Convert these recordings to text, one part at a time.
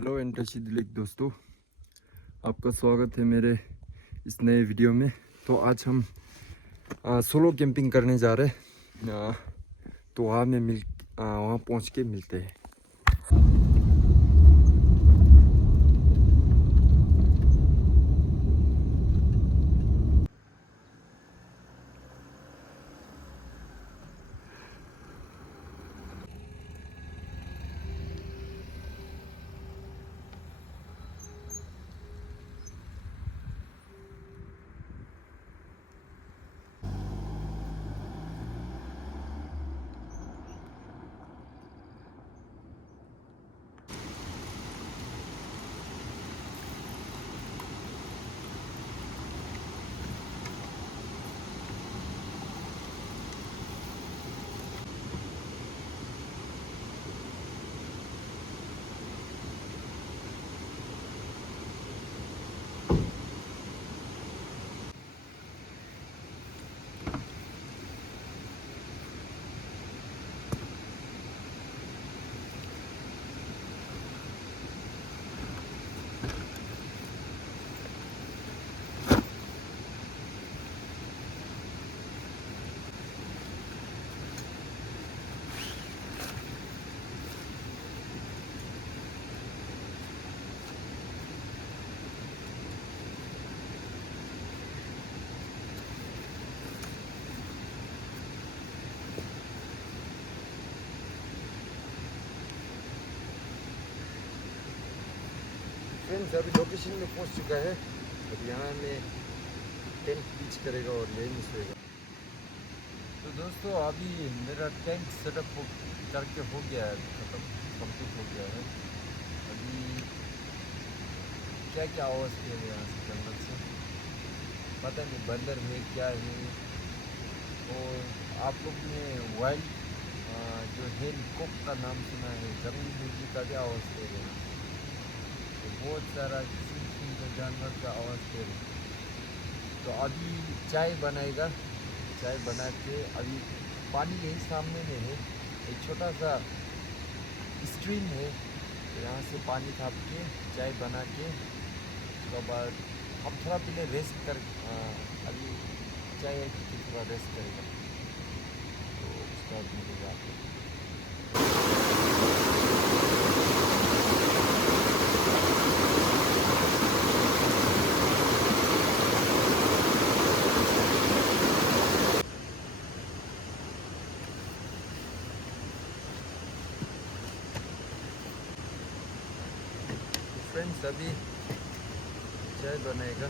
Hello एंटशी दिलीक दोस्तों, आपका स्वागत है मेरे इस नए वीडियो में। तो आज हम सोलो कैंपिंग करने जा रहे हैं। तो वहाँ पहुँच के मिलते हैं। फ्रेंड्स, अभी लोकेशन में पहुंच चुका है। अब यहाँ में टेंट पिच करेगा और यहीं में सोएगा। तो दोस्तों, अभी मेरा टेंट सेटअप करके हो गया है, खत्म कंप्लीट हो गया है। अभी क्या क्या आवाज़ किए हैं यहाँ से, जंगल से पता नहीं बंदर है क्या है। और आप लोग ने वाइल्ड जो है कोक का नाम सुना है, जंगली मुर्गी का भी आवाज़ दे रहे हैं। तो बहुत सारा किस्म किस्म के जानवर का आवाज़ दे रहे हैं। तो अभी चाय बनाएगा। चाय बना के अभी पानी यही सामने में है, एक छोटा सा स्ट्रीम है। तो यहाँ से पानी थाप के चाय बना के उसके बाद हम थोड़ा पहले रेस्ट कर अभी चाय के थोड़ा रेस्ट करेगा। तो उसके बाद मिलेगा आपको। फ्रेंड्स, अभी चाय बनेगा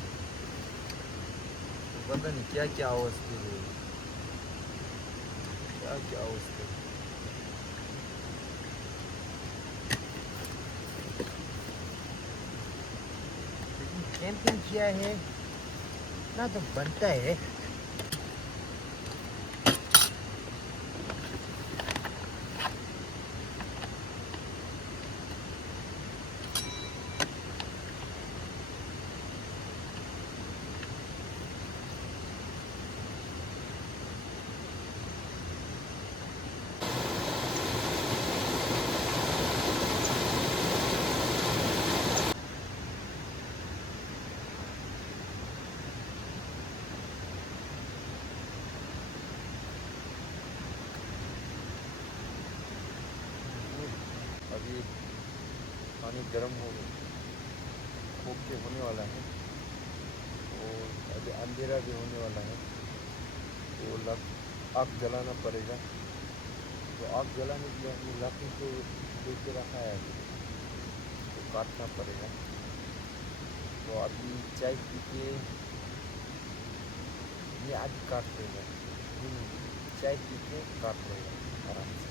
तो पता नहीं क्या क्या आवाज़ दे रही है, क्या क्या आवाज़ दे रही है। लेकिन कैंपिंग किया है ना तो बनता है। अभी पानी गर्म हो के होने वाला है और अभी अंधेरा भी होने वाला है। तो आग जलाना पड़ेगा। तो आग जलाने के लिए हमने लकड़ी को लेके रखा है, तो काटना पड़ेगा। तो अभी चाय पी के ये आज काट देगा, चाय पी के काट देगा आराम से।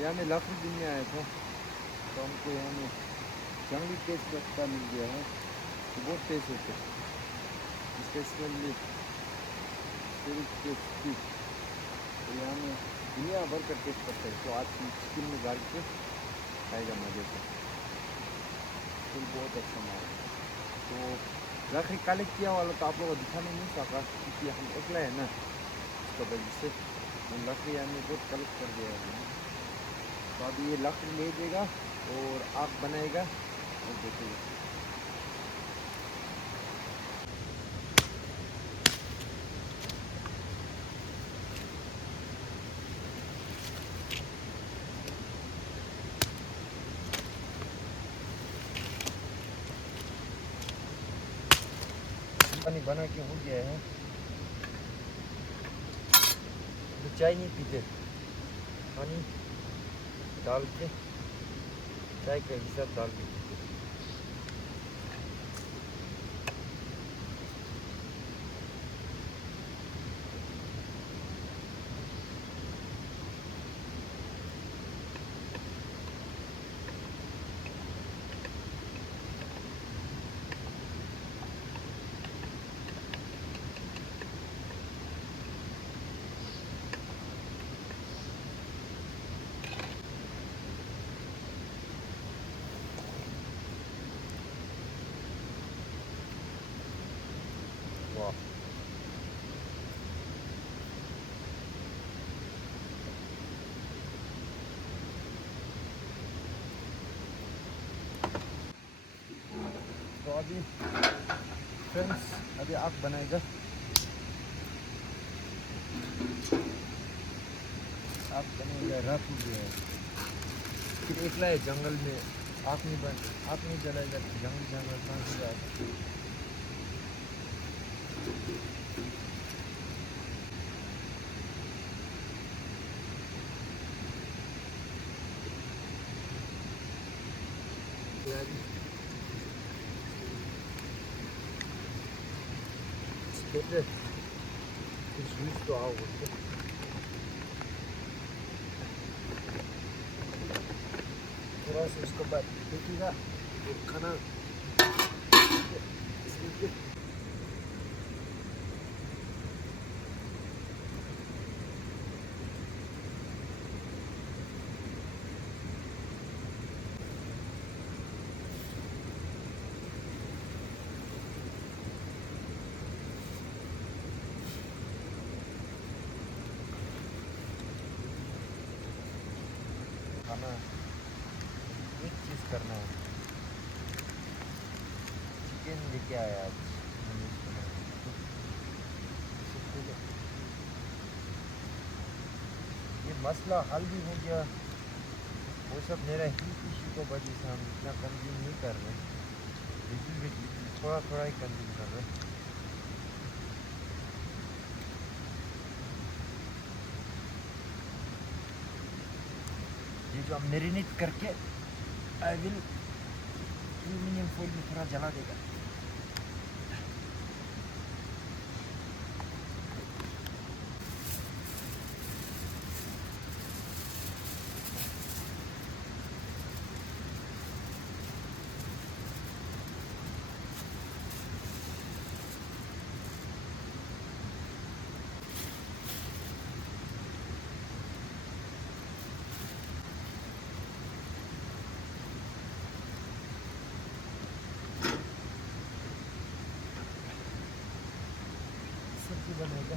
यहाँ में लकड़ी लेने आया था, तो हमको यहाँ में जंगली टेस्ट लगता मिल गया है। तो बहुत टेस्ट होता है इसका स्मेल में, तो यहाँ में दुनिया भर का टेस्ट करता है। तो आज चिकन में डाल के खाएगा मजे से, तो बहुत अच्छा मार। तो लकड़ी कलेक्ट किया वाला तो आप लोगों को दिखाने नहीं सका क्योंकि हम अकेला है ना, उसका वजह से। लकड़ी हमने बहुत कलेक्ट कर दिया है। तो अभी ये लकड़ी ले देगा और आग बनाएगा और देखेगा। पानी बना के हो गया है। तो चाय नहीं पीते, पानी डाल के चाय का हिसाब डाल के पीते। वाह, तो अभी फ्रेंड्स अभी आग बनाएगा। आग बनेगा, रात हो गया है। फिर एकला है जंगल में, आग नहीं जलाएगा तो जंगल जानवर कहाँ से जाएगा। Bitte, ich willst du auch. थोड़ा सा उसके बाद देखिएगा तो खाना खाना एक चीज़ करना है। चिकन लेके आया आज, ये मसला हल भी हो गया। वो सब मेरा हेल्थ इशू की वजह से हम इतना कंज्यूम नहीं कर रहे, लिटिल थोड़ा थोड़ा ही कंज्यूम कर रहे। ये जो हम मैरिनेट करके आई विल एल्यूमिनियम फॉइल में थोड़ा जला देगा। सब्जी बनेगा।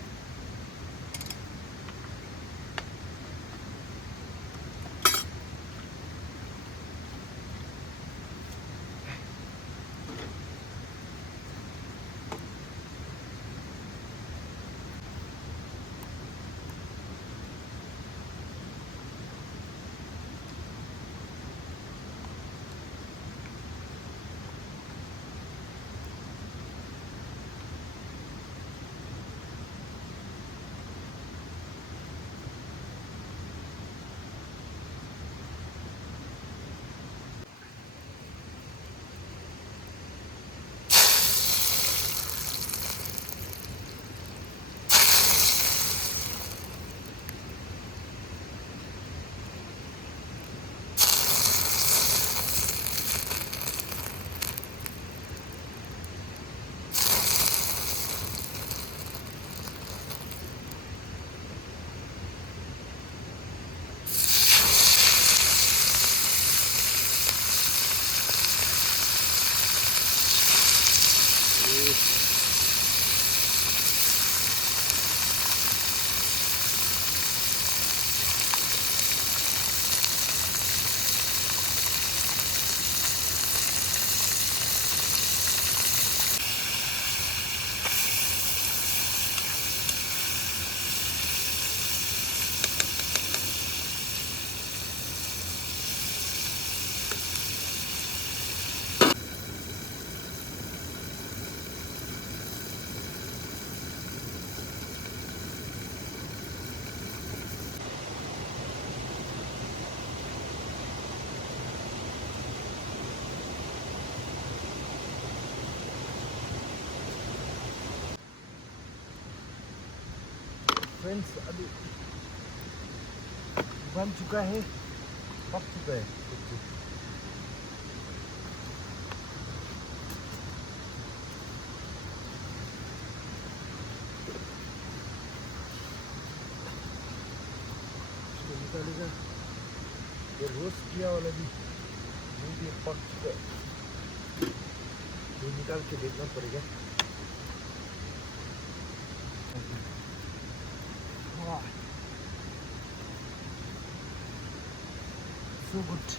फ्रेंड्स अभी बन चुका है, पक चुका है सब्जी। इसको निकालेगा, ये रोस्ट किया वाला भी ये पक चुका है, ये निकाल के देखना पड़ेगा। वाह, so good.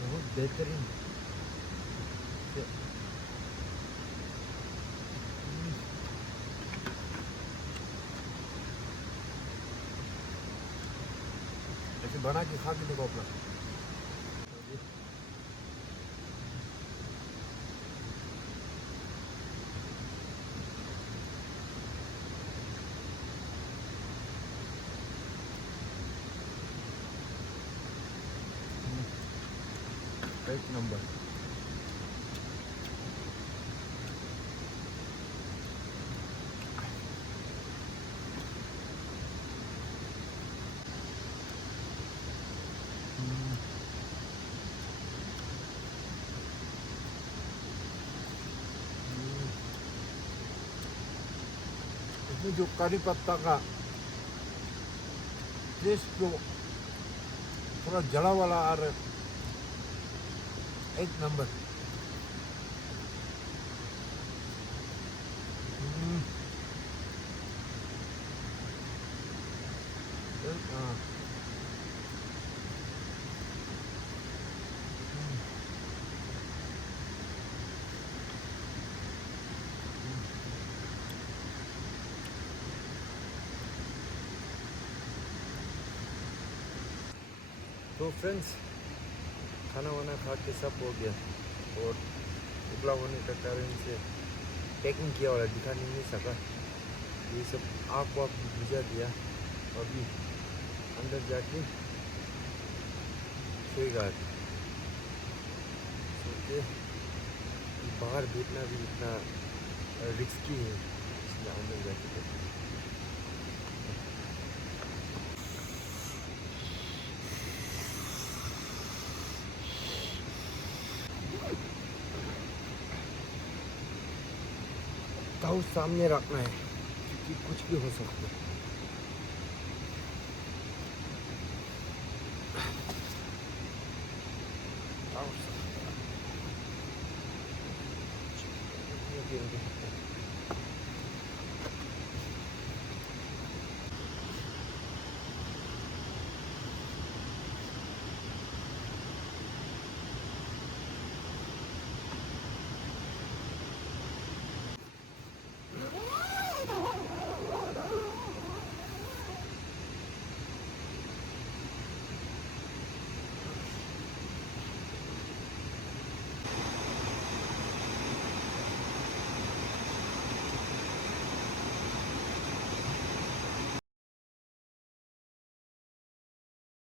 बहुत बेहतरीन। ऐसे बना के खा के देखो अपना। एक नंबर। इसमें जो करी पत्ता का टेस्ट जो थोड़ा जला वाला आ रहा है, एक नंबर। हाँ, तो फ्रेंड्स खाना वाना खा के सब हो गया, और उबला होने का कारण से पैकिंग किया वाला दिखा नहीं सका। ये सब आग वाग भिजा दिया, अभी अंदर जाके सोएगा। सोचे बाहर बैठना भी इतना रिस्की है, इसलिए अंदर जाके बैठना। ताऊ सामने रखना है क्योंकि कुछ भी हो सकता है।